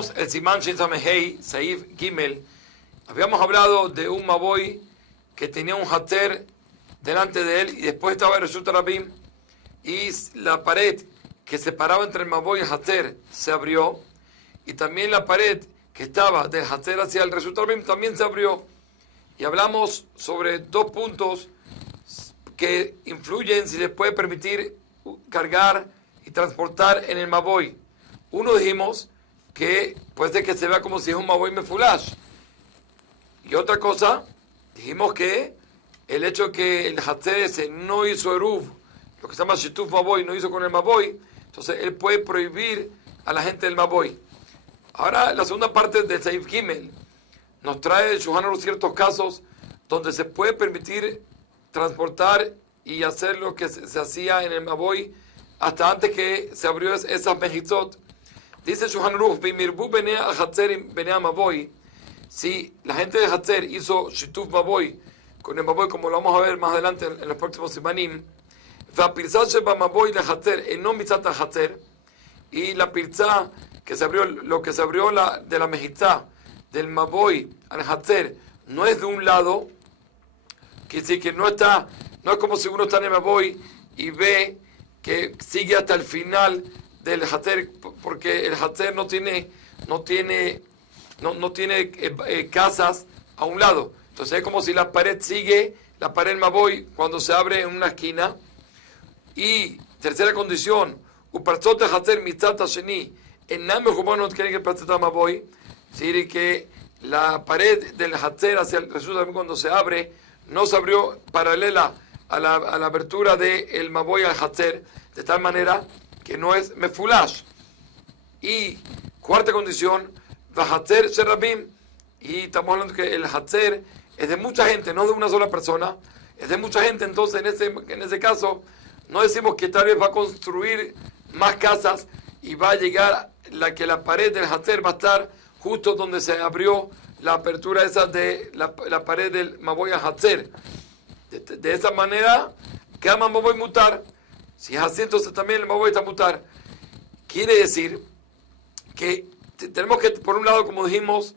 Tenemos el Siman Shin Samehei, Saif Gimel. Habíamos hablado de un Maboy que tenía un Hater delante de él y después estaba el Reshut Rabim y la pared que separaba entre el Maboy y el Hater se abrió y también la pared que estaba del Hater hacia el Reshut Rabim también se abrió. Y hablamos sobre dos puntos que influyen si se puede permitir cargar y transportar en el Maboy. Uno dijimos que puede ser que se vea como si es un Maboy Mefulash. Y otra cosa, dijimos que el hecho que el Hatzé no hizo Eruv, lo que se llama Shituf Maboy, no hizo con el Maboy, entonces él puede prohibir a la gente del Maboy. Ahora, la segunda parte del Saif Gimel nos trae el Shulchan Aruch ciertos casos donde se puede permitir transportar y hacer lo que se hacía en el Maboy hasta antes que se abrió esas mejitzot. Dice Shulchan Aruch, Vimirbu benei al-Hatzer benei al-Maboy. Si la gente de Hatzer hizo Shituf Maboy con el Maboy, como lo vamos a ver más adelante en los próximos Simanim, y la pirzá que se abrió, lo que se abrió de la mejizá del Maboy al Hatzer no es de un lado, que sí que no es como si uno está en el Maboy y ve que sigue hasta el final del Hatzer, porque el Hatzer no tiene casas a un lado. Entonces es como si la pared sigue, la pared del Maboy cuando se abre en una esquina. Y tercera condición, uparzot Hatzer mitzat sheni enam mechubanot tiene que practicar Maboy, es decir, que la pared del Hatzer hacia el Reshut cuando se abre no se abrió paralela a la abertura del Maboy al Hatzer, de tal manera que no es mefulash. Y cuarta condición, Hatzer Sherabim, y estamos hablando que el Hatzer es de mucha gente, no de una sola persona, es de mucha gente. Entonces en ese caso no decimos que tal vez va a construir más casas y va a llegar la pared del Hatzer va a estar justo donde se abrió la apertura esa de la pared del Maboy al Hatzer. De esa manera queda Maboy mutar. Si es así, entonces también el Maboy está mutar. Quiere decir que tenemos que, por un lado, como dijimos,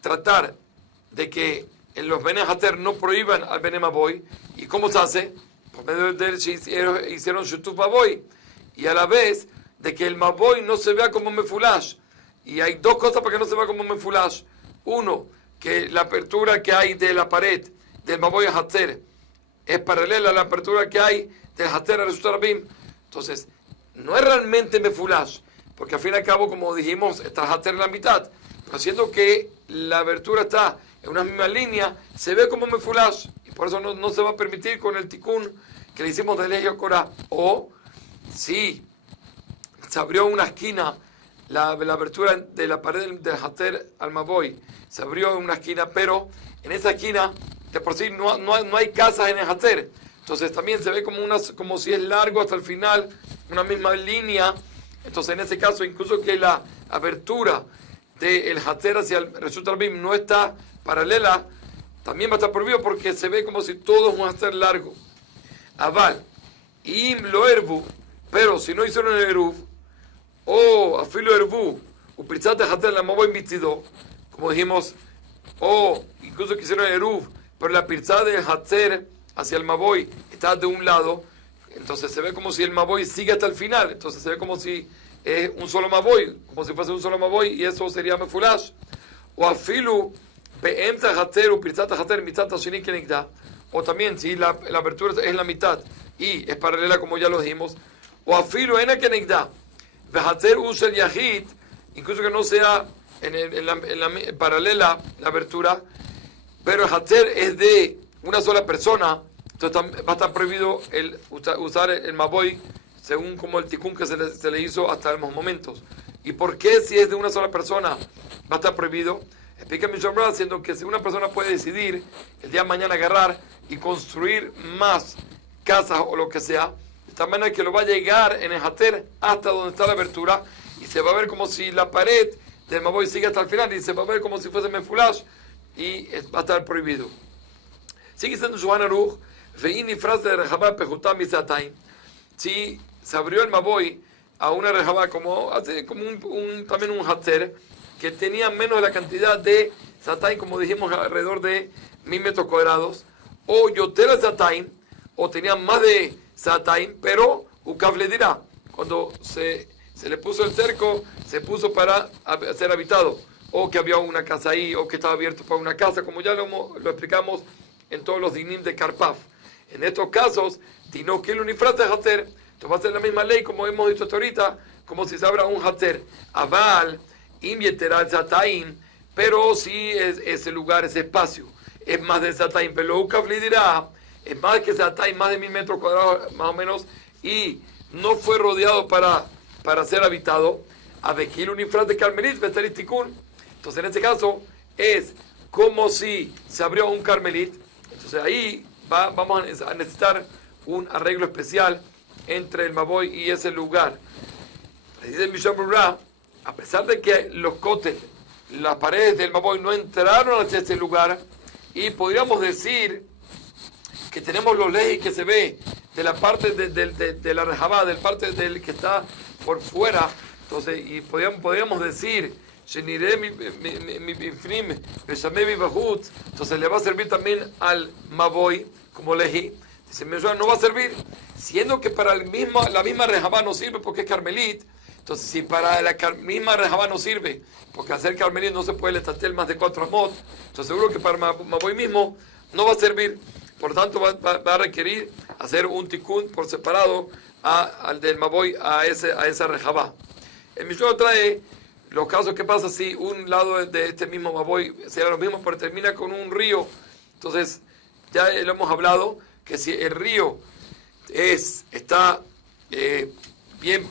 tratar de que en los Bene Hatzer no prohíban al Bene Maboy. ¿Y cómo se hace? Por medio de él hicieron Shutuf Maboy. Y a la vez de que el Maboy no se vea como Mefulash. Y hay dos cosas para que no se vea como Mefulash. Uno, que la apertura que hay de la pared del Maboy a Hatzer es paralela a la apertura que hay del Hatzer a Reshut Rabim. Entonces, no es realmente Mefulash, porque al fin y al cabo, como dijimos, está el Hatzer en la mitad. Pero siendo que la abertura está en una misma línea, se ve como Mefulash. Y por eso no se va a permitir con el Tikkun que le hicimos de Legio Korah. O, si se abrió una esquina, la abertura de la pared del Hatzer al Maboy, se abrió en una esquina, pero en esa esquina, de por sí, no hay casas en el Hatzer. Entonces también se ve como si es largo hasta el final, una misma línea. Entonces en ese caso, incluso que la abertura del Hatzer hacia el Reshut Rabim no está paralela, también va a estar prohibido porque se ve como si todo es un Hatzer largo. Aval, im lo erbu, pero si no hicieron el eruv, o afilo erbu, upirzate Hatzer la Maboy mitzido, como dijimos, o incluso que hicieron el eruv, pero la pirzá del Hatzer hacia el Maboy está de un lado, entonces se ve como si el Maboy sigue hasta el final, entonces se ve como si es un solo Maboy, como si fuese un solo Maboy, y eso sería Mefulash. O afilu be'emza Hatzer u pirzata Hatzer mitzat sheni kenegda, o también si la abertura es en la mitad y es paralela como ya lo dijimos, o afilu ena kenegda ve Hatzer u shel yahid, incluso que no sea en la paralela la abertura, pero el Hatzer es de una sola persona, entonces va a estar prohibido usar el Maboy según como el Tikkun que se le hizo hasta los momentos. ¿Y por qué si es de una sola persona va a estar prohibido? Explica Mishon Bra, siendo que si una persona puede decidir el día de mañana agarrar y construir más casas o lo que sea, de tal manera que lo va a llegar en el Hatzer hasta donde está la abertura y se va a ver como si la pared del Maboy sigue hasta el final y se va a ver como si fuese Mefulash y va a estar prohibido. Sigue siendo Shulchan Aruch, veini frase de Rehabá Pejutam Mitzatayim. Si se abrió el Maboy a una rejabá, como también un hatzer, que tenía menos de la cantidad de Sataim, como dijimos, alrededor de 1000 metros cuadrados, o Yoter Sataim, o tenía más de Sataim, pero Ukav le dirá, cuando se le puso el cerco, se puso para ser habitado, o que había una casa ahí, o que estaba abierto para una casa, como ya lo explicamos en todos los dinim de Karpaf. En estos casos, Tino que el Nifrat de Hatzer, entonces va a ser la misma ley, como hemos dicho hasta ahorita, como si se abra un Hatzer. Aval, Im Yeteral Sataim, pero si ese lugar, ese espacio, es más de Sataim, pero Ukav le dirá, es más que Sataim, más de 1000 metros cuadrados más o menos, y no fue rodeado para ser habitado, a Bekil Unifrat de Carmelit, Bestaristikun. Entonces en este caso es como si se abrió un Carmelit. Entonces ahí vamos a necesitar un arreglo especial entre el Maboy y ese lugar. Dice Mishon Brura, a pesar de que los cotes, las paredes del Maboy no entraron hacia ese lugar, y podríamos decir que tenemos los leyes que se ve de la parte de la rejabá, del parte del que está por fuera. Entonces, y podríamos decir, entonces le va a servir también al Maboy como leji. Dice, no va a servir, siendo que para la misma rejabá no sirve porque es Carmelit. Entonces, si para la misma rejabá no sirve, porque hacer Carmelit no se puede letatel más de 4 amot, entonces seguro que para Maboy mismo no va a servir. Por tanto, va a requerir hacer un tikkun por separado al del Maboy a esa rejabá. El Mishnah trae los casos que pasa si un lado de este mismo Maboy sea lo mismo, pero termina con un río. Entonces, ya lo hemos hablado, que si el río está bien,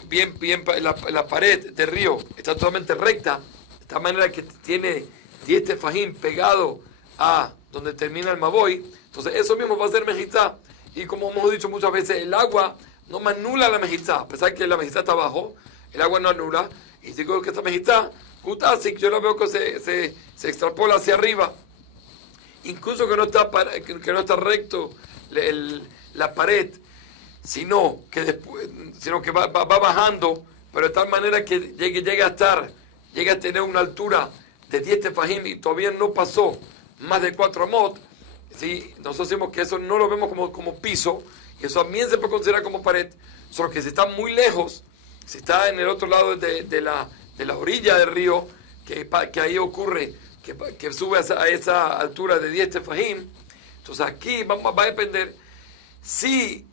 la pared del río está totalmente recta, de tal manera que tiene 10 tefajim pegado a donde termina el Maboy, entonces eso mismo va a ser mejizá. Y como hemos dicho muchas veces, el agua no anula la mejizá, a pesar que la mejizá está abajo, el agua no anula. Y digo que esta mejizá, Kutasik, yo lo veo que se extrapola hacia arriba, incluso que no está recto la pared, sino que va bajando, pero de tal manera que llega a tener una altura de 10 tefajim y todavía no pasó más de 4 amot. ¿Sí? Nosotros decimos que eso no lo vemos como piso, y eso también se puede considerar como pared, solo que si está muy lejos, si está en el otro lado de la orilla del río, que ahí ocurre, que sube a esa altura de 10 tefajim, entonces aquí va a depender si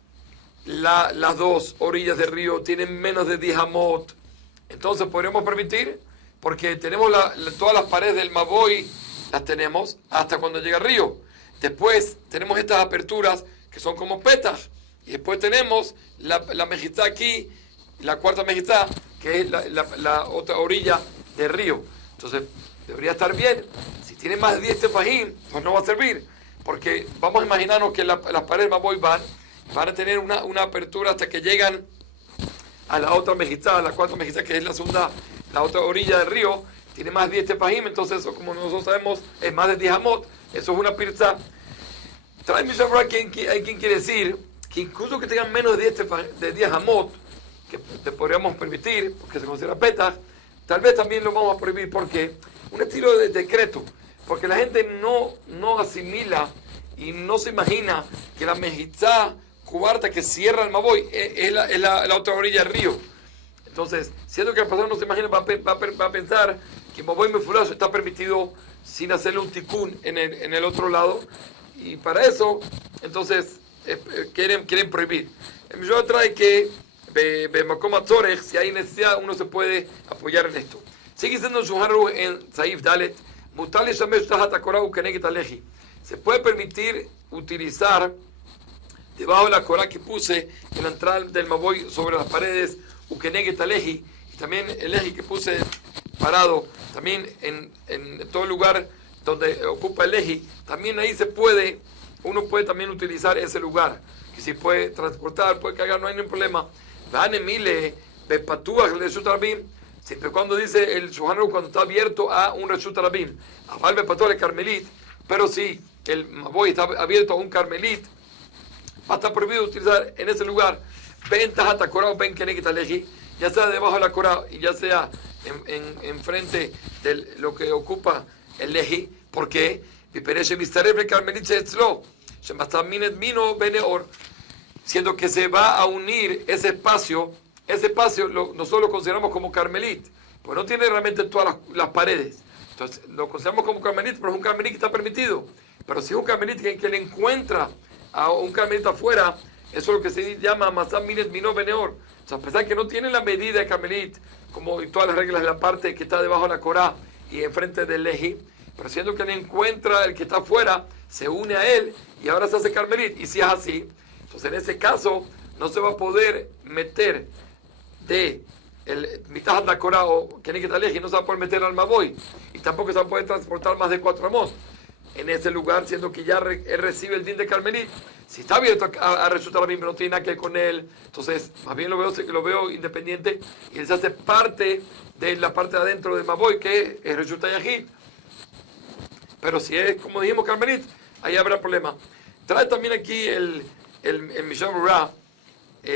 las dos orillas del río tienen menos de 10 amot, entonces podríamos permitir, porque tenemos todas las paredes del Maboy, las tenemos hasta cuando llega el río. Después tenemos estas aperturas que son como petas, y después tenemos la mejizá aquí, la cuarta mejizá, que es la otra orilla del río. Entonces debería estar bien. Si tiene más de 10 tefajim, pues no va a servir, porque vamos a imaginarnos que las paredes Maboy van a tener una apertura hasta que llegan a la otra mejizá, la cuarta mejizá, que es la otra orilla del río. Tiene más de 10 tefajim, entonces eso, como nosotros sabemos, es más de 10 amot. Eso es una pirza. Trae mi Shabra, hay quien quiere decir que incluso que tengan menos de 10 amot, que te podríamos permitir, porque se considera petah, tal vez también lo vamos a prohibir, porque un estilo de decreto, porque la gente no asimila y no se imagina que la mejizá cuarta que cierra el Maboy es la otra orilla del río. Entonces, siendo que la persona no se imagina, va a pensar que Maboy Mefurash está permitido sin hacerle un tikkun en el otro lado, y para eso, entonces, quieren prohibir. El Mishnah trae que si hay necesidad, uno se puede apoyar en esto. Sigue siendo un Shulchan Aruch en Saif Dalet, se puede permitir utilizar debajo de la Korah que puse en la entrada del Maboy sobre las paredes, Ukeneget Aleji, y también el eji que puse parado, también en todo lugar donde ocupa el eji, también ahí uno puede también utilizar ese lugar, que si puede transportar, puede cargar, no hay ningún problema. Siempre cuando dice el Shulchan Aruch, cuando está abierto a un Reshut Rabim, a Val Bepatuah el Carmelit, pero si el Maboy está abierto a un Carmelit, va a estar prohibido utilizar en ese lugar. ven tajata Korah o ven Kenegit Aleji, ya sea debajo de la Korah y ya sea en frente de lo que ocupa el Leji. ¿Por qué? Siendo que se va a unir ese espacio nosotros lo consideramos como Carmelit, pues no tiene realmente todas las paredes. Entonces lo consideramos como Carmelit, pero es un Carmelit que está permitido. Pero si es un Carmelit que le encuentra a un Carmelit afuera, eso es lo que se llama Masam Minet Mino Beneor. O sea, a pesar que no tiene la medida de Carmelit, como y todas las reglas de la parte que está debajo de la Korah y enfrente del Leji, pero siendo que le encuentra el que está afuera, se une a él y ahora se hace Carmelit. Y si es así, entonces en ese caso no se va a poder meter de el mitad de la Korah o Kenegit Aleji, no se va a poder meter al Maboy y tampoco se va a poder transportar más de 4 amos en ese lugar, siendo que ya él recibe el din de Carmelit. Si está abierto a resultar la misma, no tiene nada que ver con él, entonces más bien lo veo independiente y él se hace parte de la parte de adentro del Maboy, que es Reshut Yahid. Pero si es, como dijimos, Carmelit, ahí habrá problema. Trae también aquí el Mishnah Berurah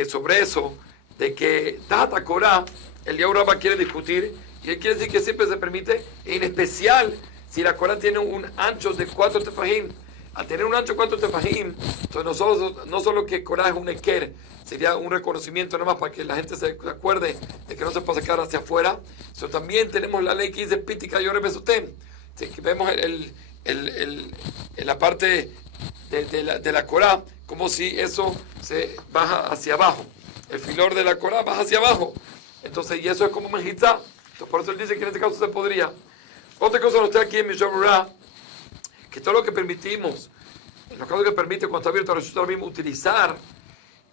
sobre eso, de que Tajat Korah, el Yahu quiere discutir, y él quiere decir que siempre se permite, en especial si la Korah tiene un ancho de 4 tefajim. Al tener un ancho de 4 tefajim, entonces nosotros, no solo que Korah es un eker, sería un reconocimiento nada más para que la gente se acuerde de que no se puede sacar hacia afuera, sino también tenemos la ley que dice Pitika Yore Besuten. Vemos en la parte de la Korah, como si eso se baja hacia abajo. El filor de la Korah baja hacia abajo. Entonces, y eso es como mejizá. Entonces, por eso él dice que en este caso se podría. Otra cosa nos trae aquí en Mishnah Berurah, que todo lo que permitimos, en los casos que permite cuando está abierto a resultar mismo utilizar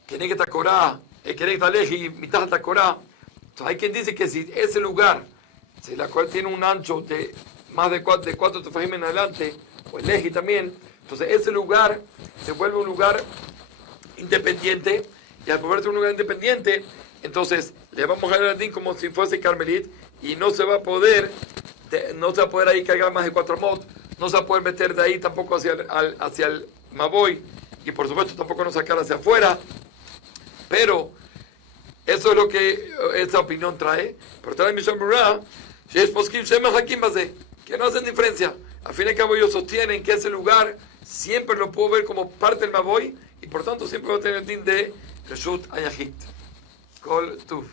Kenegit Korah, Kenegit Aleji y mitad de Korah. Entonces, hay quien dice que si ese lugar, si la Korah tiene un ancho de más de 4 tefajim en adelante, o el Leji también, entonces ese lugar se vuelve un lugar independiente, y al volverse un lugar independiente, entonces le vamos a dar al din como si fuese Carmelit, y no se va a poder ahí cargar más de 4 amot, no se va a poder meter de ahí tampoco hacia el Maboy, y por supuesto tampoco no sacar hacia afuera, pero eso es lo que esa opinión trae. Pero trae Mishnah Berurah, que no hacen diferencia. Al fin y al cabo ellos sostienen que ese lugar siempre lo puedo ver como parte del Maboy, y por tanto siempre va a tener el din de Reshut Hayahit. Kol Tuv.